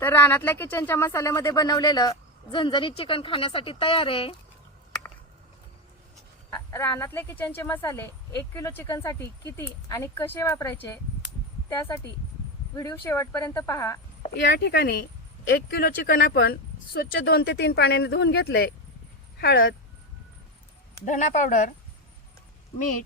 तर रानातल्या किचनच्या मसाल्यामध्ये बनवलेलं झणझणीत चिकन खाण्यासाठी तयार आहे. रानातले किचनचे मसाले एक किलो चिकनसाठी किती आणि कसे वापरायचे त्यासाठी व्हिडिओ शेवटपर्यंत पहा. या ठिकाणी एक किलो चिकन आपण स्वच्छ दोन ते तीन पाण्याने धुवून घेतले. हळद धना पावडर मीठ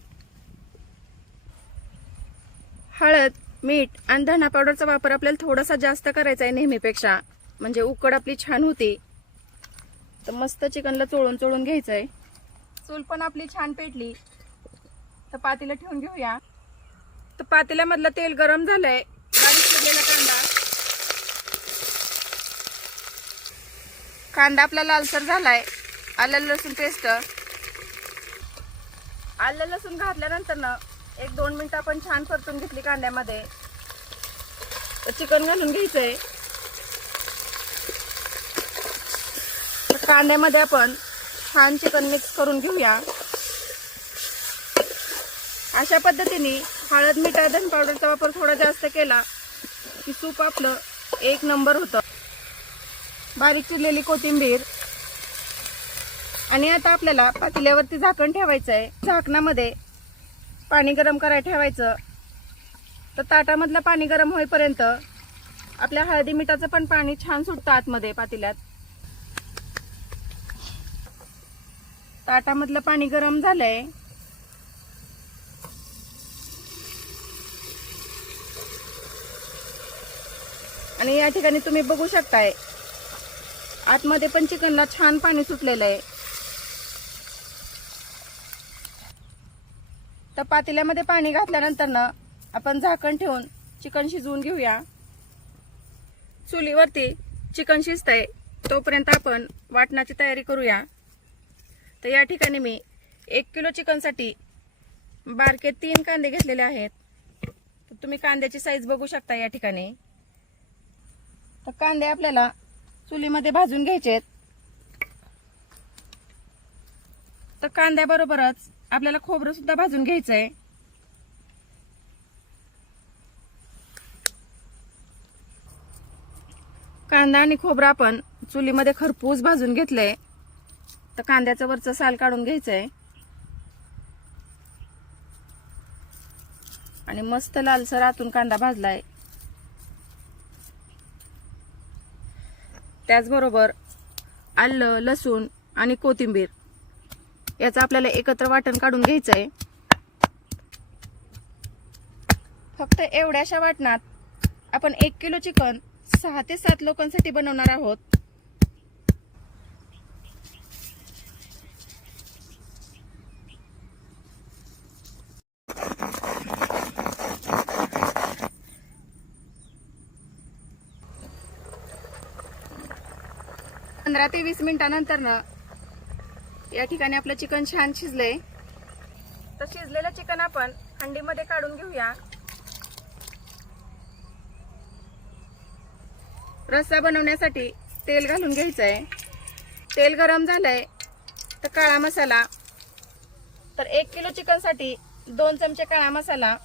हळद मीठ आणि धना पावडरचा वापर आपल्याला थोडासा जास्त करायचा आहे नेहमीपेक्षा. म्हणजे उकड आपली छान होती. तर मस्त चिकनला चोळून चोळून घ्यायचं आहे चूल पण आपली छान पेटली. तर पातीला ठेवून घेऊया. तर पातेल्यामधलं तेल गरम झालंय. बारीक चिरलेला कांदा. कांदा आपला लालसर झालाय. आलं लसूण पेस्ट. आलं लसूण घातल्यानंतर ना एक दोन मिनिटं आपण छान परतून घेतली कांद्यामध्ये. चिकन घालून घ्यायचंय. तर कांद्यामध्ये आपण छान चिकन मिक्स करून घेऊया. अशा पद्धतीने हळद मीठ धन पावडरचा वापर थोडा जास्त केला की सूप आपलं एक नंबर होतं. बारीक चिरलेली कोथिंबीर. आणि आता आपल्याला पातेल्यावरती झाकण ठेवायचं आहे झाकणामध्ये पाणी गरम करायला ठेवायचं. तर ताटामधलं पाणी गरम होईपर्यंत आपल्या हळदी मिठाचं पण पाणी छान सुटतं आतमध्ये पातेल्यात. ताटामधलं पाणी गरम झालंय. आणि या ठिकाणी तुम्ही बघू शकताय आतमध्ये पण चिकनला छान पाणी सुटलेलं आहे. तर पातेल्यामध्ये पाणी घातल्यानंतर ना आपण झाकण ठेवून चिकन शिजवून घेऊया. चुलीवरती चिकन शिजतंय तोपर्यंत आपण वाटणाची तयारी करूया. तर या ठिकाणी मी एक किलो चिकनसाठी बारके तीन कांदे घेतलेले आहेत. तर तुम्ही कांद्याची साईज बघू शकता या ठिकाणी. तर कांदे आपल्याला चुलीमध्ये भाजून घ्यायचे आहेत. तर कांद्याबरोबरच आपल्याला खोबरं सुद्धा भाजून आहे कांदा आणि खोबरं आपण चुलीमध्ये खरपूस भाजून घेतलंय. तर कांद्याचं वरचं साल काढून घ्यायचंय. आणि मस्त लालसर आतून कांदा भाजलाय. त्याचबरोबर आलं लसूण आणि कोथिंबीर याचं आपल्याला एकत्र वाटण काढून घ्यायचं आहे फक्त एवढ्याशा वाटणात आपण एक किलो चिकन सहा ते सात लोकांसाठी बनवणार आहोत. पंधरा ते वीस मिनिटानंतर ना या ठिकाणी आपलं चिकन छान शिजलंय. तर शिजलेलं चिकन आपण हंडीमध्ये काढून घेऊया. रस्सा बनवण्यासाठी तेल घालून घ्यायचं आहे तेल गरम झालंय. तर काळा मसाला. तर एक किलो चिकनसाठी दोन चमचे काळा मसाला.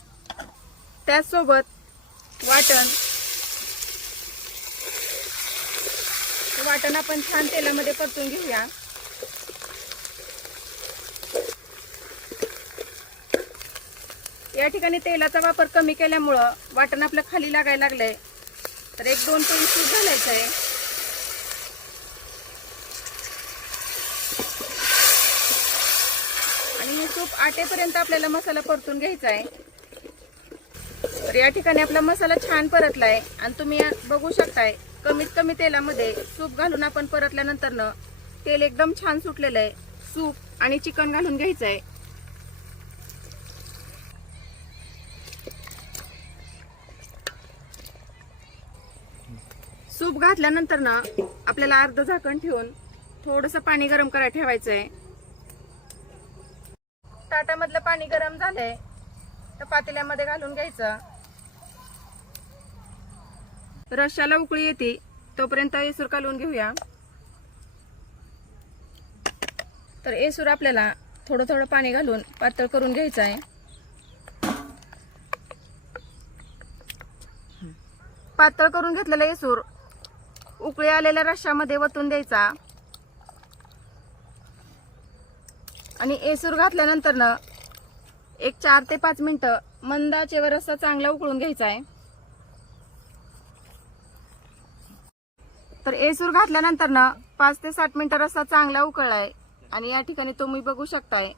त्याचसोबत वाटण. वाटण आपण छान तेलामध्ये परतून घेऊया. या ठिकाणी तेलाचा वापर कमी केल्यामुळं वाटण आपलं खाली लागायला लागलंय. तर एक दोन पोळी सूप घालायचं आहे. आणि हे सूप आटेपर्यंत आपल्याला मसाला परतून घ्यायचा आहे. तर या ठिकाणी आपला मसाला छान परतलाय. आणि तुम्ही बघू शकताय कमीत कमी तेलामध्ये सूप घालून आपण परतल्यानंतर तेल एकदम छान सुटलेलं आहे. सूप आणि चिकन घालून घ्यायचं आहे. घातल्यानंतर ना आपल्याला अर्ध झाकण ठेवून थोडस पाणी गरम करायला ठेवायचं आहे ताटामधलं पाणी गरम झालंय. तर पातेल्यामध्ये घालून घ्यायचं. रश्याला उकळी येते तोपर्यंत येसूर कालवून घेऊया. तर येसूर आपल्याला थोडं थोडं पाणी घालून पातळ करून घ्यायचं आहे पातळ करून घेतलेलं येसूर उकळी आलेल्या रश्श्यामध्ये वतून द्यायचा. आणि एसूर घातल्यानंतर ना एक चार ते पाच मिनटं मंदाचेवर रस्सा चांगला उकळून घ्यायचा आहे तर एसूर घातल्यानंतर ना पाच ते सात मिनटं रस्सा चांगला उकळलाय. आणि या ठिकाणी तुम्ही बघू शकताय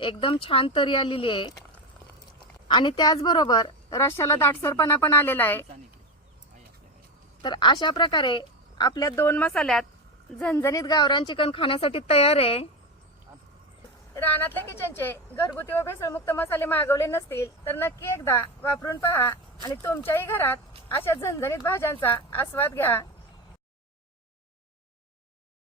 एकदम छान तरी आलेली आहे आणि त्याचबरोबर रश्श्याला दाटसरपणा पण आलेला आहे तर अशा प्रकारे आपल्या दोन मसाल्यात झणझणीत गावरान चिकन खाण्यासाठी तयार आहे. रानातल्या किचनचे घरगुती व भेसळमुक्त मसाले मागवले नसतील तर नक्की एकदा वापरून पहा आणि तुमच्याही घरात अशा झणझणीत भाज्यांचा आस्वाद घ्या.